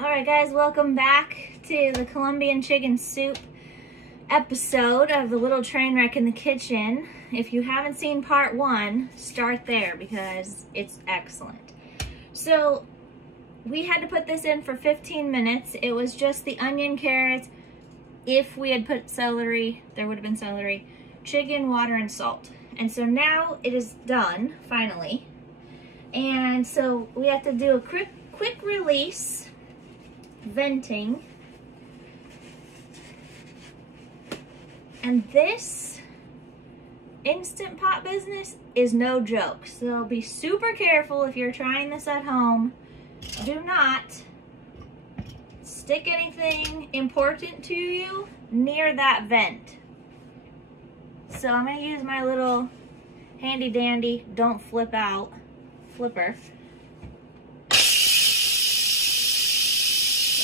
Alright guys, welcome back to the Colombian chicken soup episode of the little train wreck in the kitchen. If you haven't seen part 1, start there because it's excellent. So we had to put this in for 15 minutes. It was just the onion, carrots. If we had put celery, there would have been celery, chicken, water, and salt. And so now it is done, finally. And so we have to do a quick release, venting. And this Instant Pot business is no joke. So be super careful if you're trying this at home. Do not stick anything important to you near that vent. So I'm going to use my little handy dandy don't flip out flipper.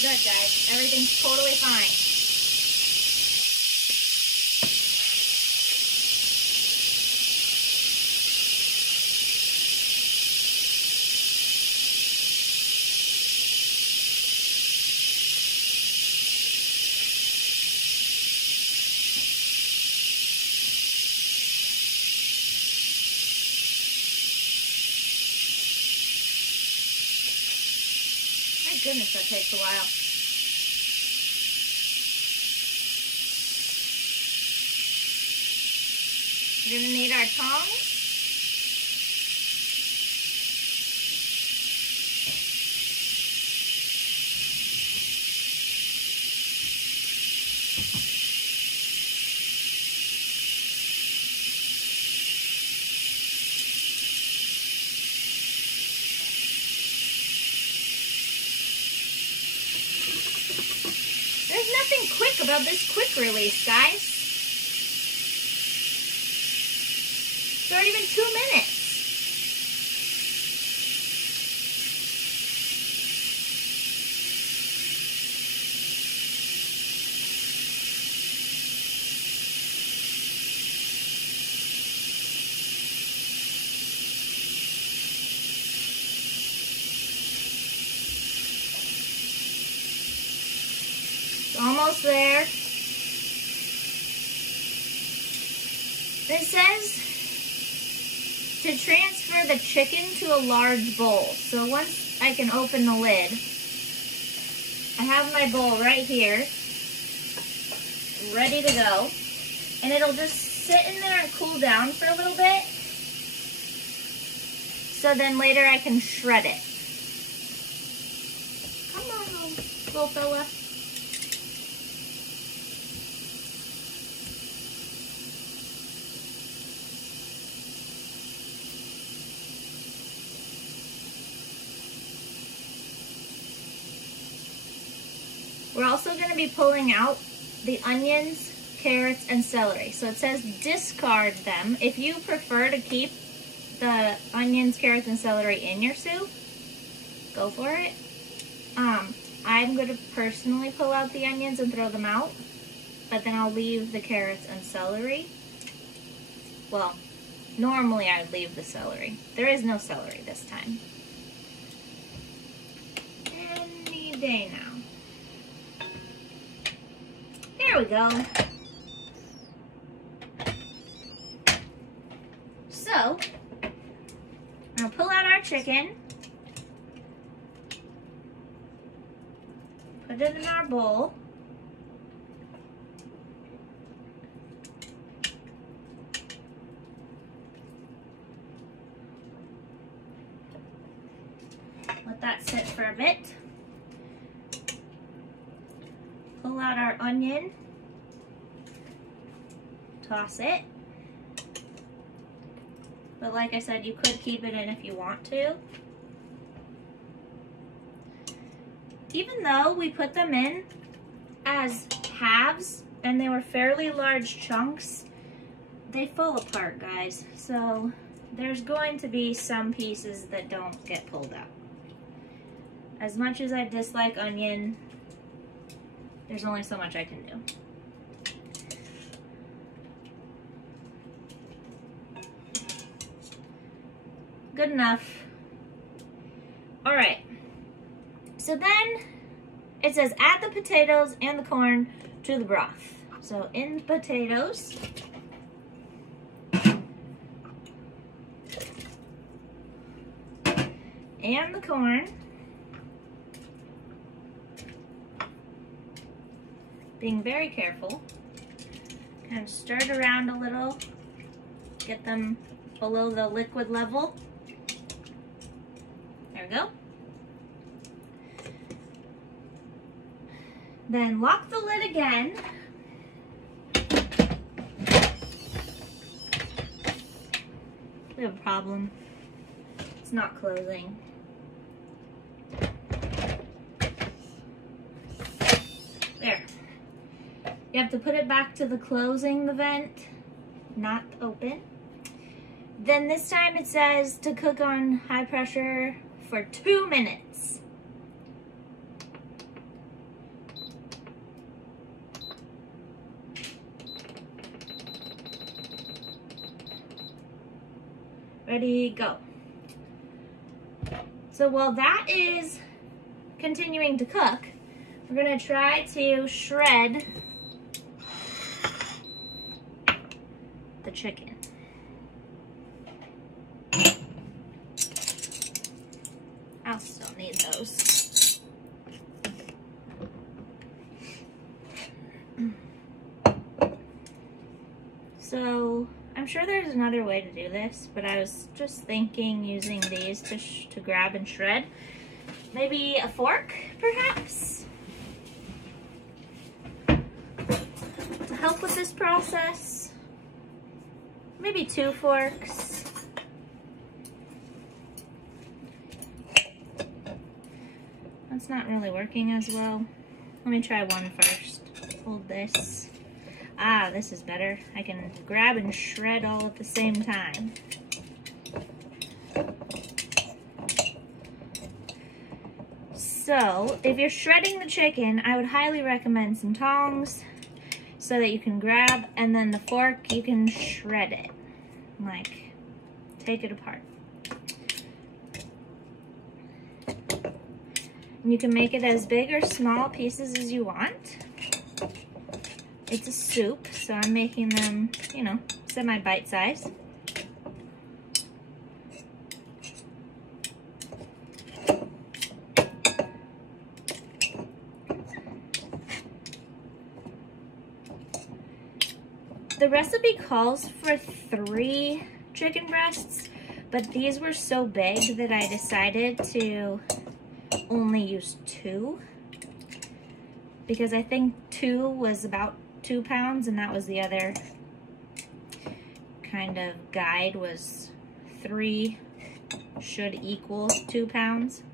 We're good, guys. Everything's totally fine. My goodness, that takes a while. We're gonna need our tongs. There's nothing quick about this quick release, guys. It's already been 2 minutes. Almost there. It says to transfer the chicken to a large bowl. So once I can open the lid, I have my bowl right here, ready to go. And it'll just sit in there and cool down for a little bit. So then later I can shred it. Come on, little fella. We're also going to be pulling out the onions, carrots, and celery. So it says discard them. If you prefer to keep the onions, carrots, and celery in your soup, go for it. I'm going to personally pull out the onions and throw them out, but then I'll leave the carrots and celery. Well, normally I would leave the celery. There is no celery this time. Any day now. There we go. So, I'll pull out our chicken, put it in our bowl, let that sit for a bit. Pull out our onion, toss it, but like I said, you could keep it in if you want to. Even though we put them in as halves and they were fairly large chunks, they fall apart, guys. So there's going to be some pieces that don't get pulled out. As much as I dislike onion, there's only so much I can do. Good enough. All right. So then it says add the potatoes and the corn to the broth. So in potatoes. And the corn. Being very careful. Kind of stir it around a little. Get them below the liquid level. There we go. Then lock the lid again. We have a problem. It's not closing. There. You have to put it back to the closing the vent, not open. Then this time it says to cook on high pressure for 2 minutes. Ready, go. So while that is continuing to cook, we're gonna try to shred the chicken. I'll still need those. So I'm sure there's another way to do this, but I was just thinking using these to grab and shred. Maybe a fork, perhaps? To help with this process. Maybe 2 forks. That's not really working as well. Let me try one first. Hold this. Ah, this is better. I can grab and shred all at the same time. So, if you're shredding the chicken, I would highly recommend some tongs so that you can grab, and then the fork, you can shred it. Like, take it apart. And you can make it as big or small pieces as you want. It's a soup, so I'm making them, you know, semi-bite size. The recipe calls for 3 chicken breasts, but these were so big that I decided to only use 2. Because I think 2 was about 2 pounds, and that was the other kind of guide, was 3 should equal 2 pounds.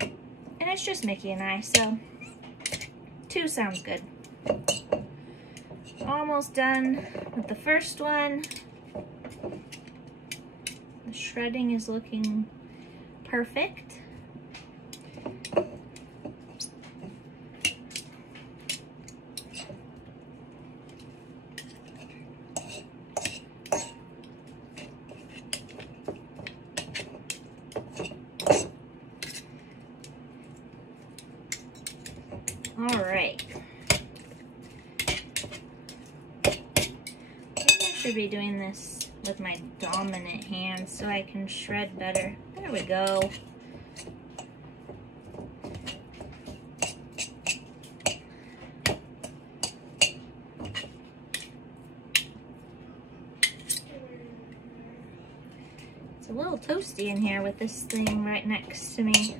And it's just Mickey and I, so 2 sounds good. Almost done with the first one. The shredding is looking perfect. All right. I should be doing this with my dominant hand so I can shred better. There we go. It's a little toasty in here with this thing right next to me.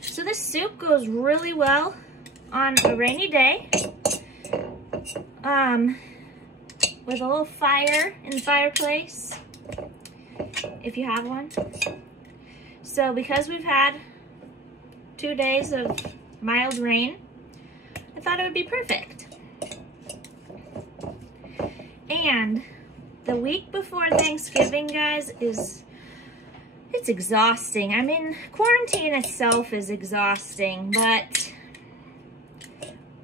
So this soup goes really well on a rainy day with a little fire in the fireplace, if you have one. So because we've had 2 days of mild rain, I thought it would be perfect. And the week before Thanksgiving, guys, it's exhausting. I mean, quarantine itself is exhausting, but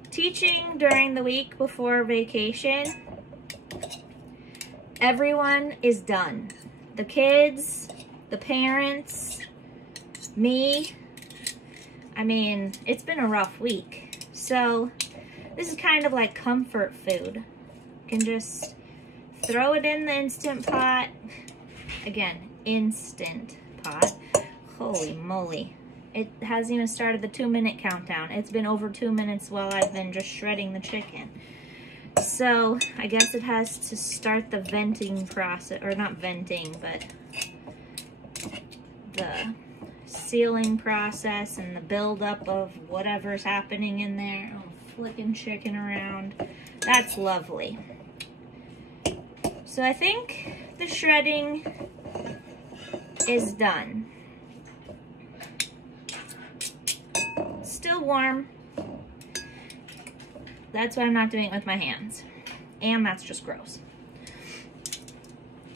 teaching during the week before vacation everyone is done. The kids, the parents, me. I mean, it's been a rough week. So this is kind of like comfort food. You can just throw it in the Instant Pot. Again, Instant Pot. Holy moly. It hasn't even started the 2-minute countdown. It's been over 2 minutes while I've been just shredding the chicken. So I guess it has to start the venting process, or not venting, but the sealing process and the buildup of whatever's happening in there. Oh, flicking chicken around. That's lovely. So I think the shredding is done. Still warm. That's why I'm not doing it with my hands. And that's just gross.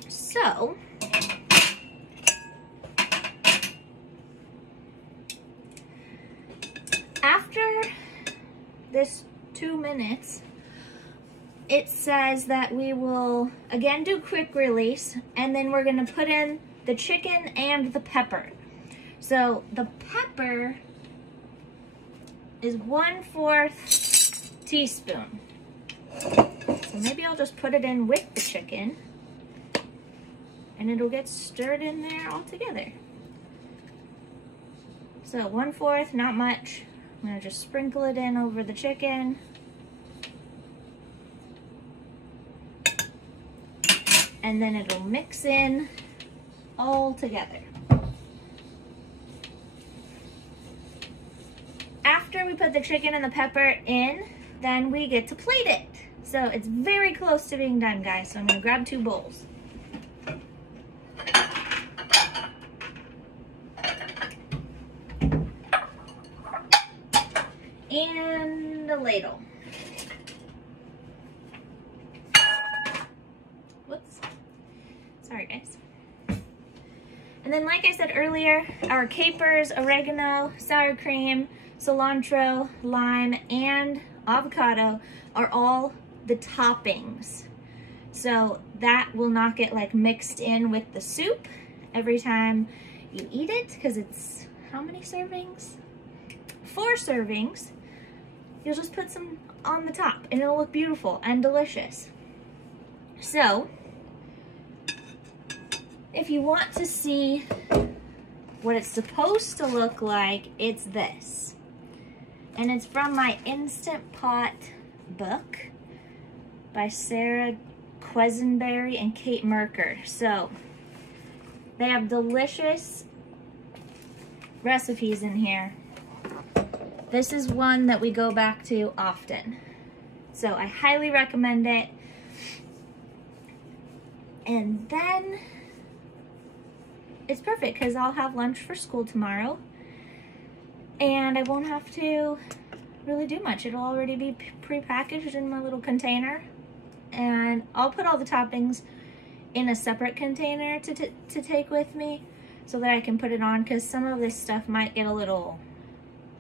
So, after this 2 minutes, it says that we will again do quick release, and then we're gonna put in the chicken and the pepper. So the pepper is 1/4 teaspoon. So maybe I'll just put it in with the chicken and it'll get stirred in there all together. So 1/4, not much. I'm gonna just sprinkle it in over the chicken. And then it'll mix in all together. After we put the chicken and the pepper in, then we get to plate it. So it's very close to being done, guys. So I'm gonna grab 2 bowls. And a ladle. Whoops. Sorry, guys. And then, like I said earlier, our capers, oregano, sour cream, cilantro, lime, and avocado are all the toppings. So that will not get like mixed in with the soup every time you eat it, because it's how many servings? 4 servings. You'll just put some on the top and it'll look beautiful and delicious. So if you want to see what it's supposed to look like, it's this. And it's from my Instant Pot book by Sarah Quisenberry and Kate Merker. So they have delicious recipes in here. This is one that we go back to often. So I highly recommend it. And then it's perfect because I'll have lunch for school tomorrow. And I won't have to really do much. It'll already be pre-packaged in my little container. And I'll put all the toppings in a separate container to take with me so that I can put it on, because some of this stuff might get a little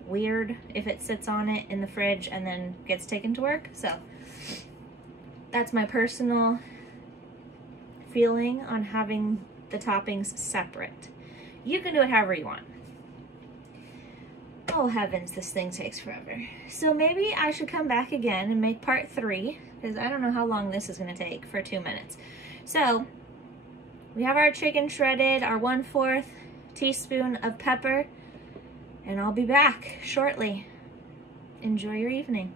weird if it sits on it in the fridge and then gets taken to work. So that's my personal feeling on having the toppings separate. You can do it however you want. Oh heavens, this thing takes forever. So maybe I should come back again and make part 3, because I don't know how long this is going to take for 2 minutes. So we have our chicken shredded, our 1/4 teaspoon of pepper, and I'll be back shortly. Enjoy your evening.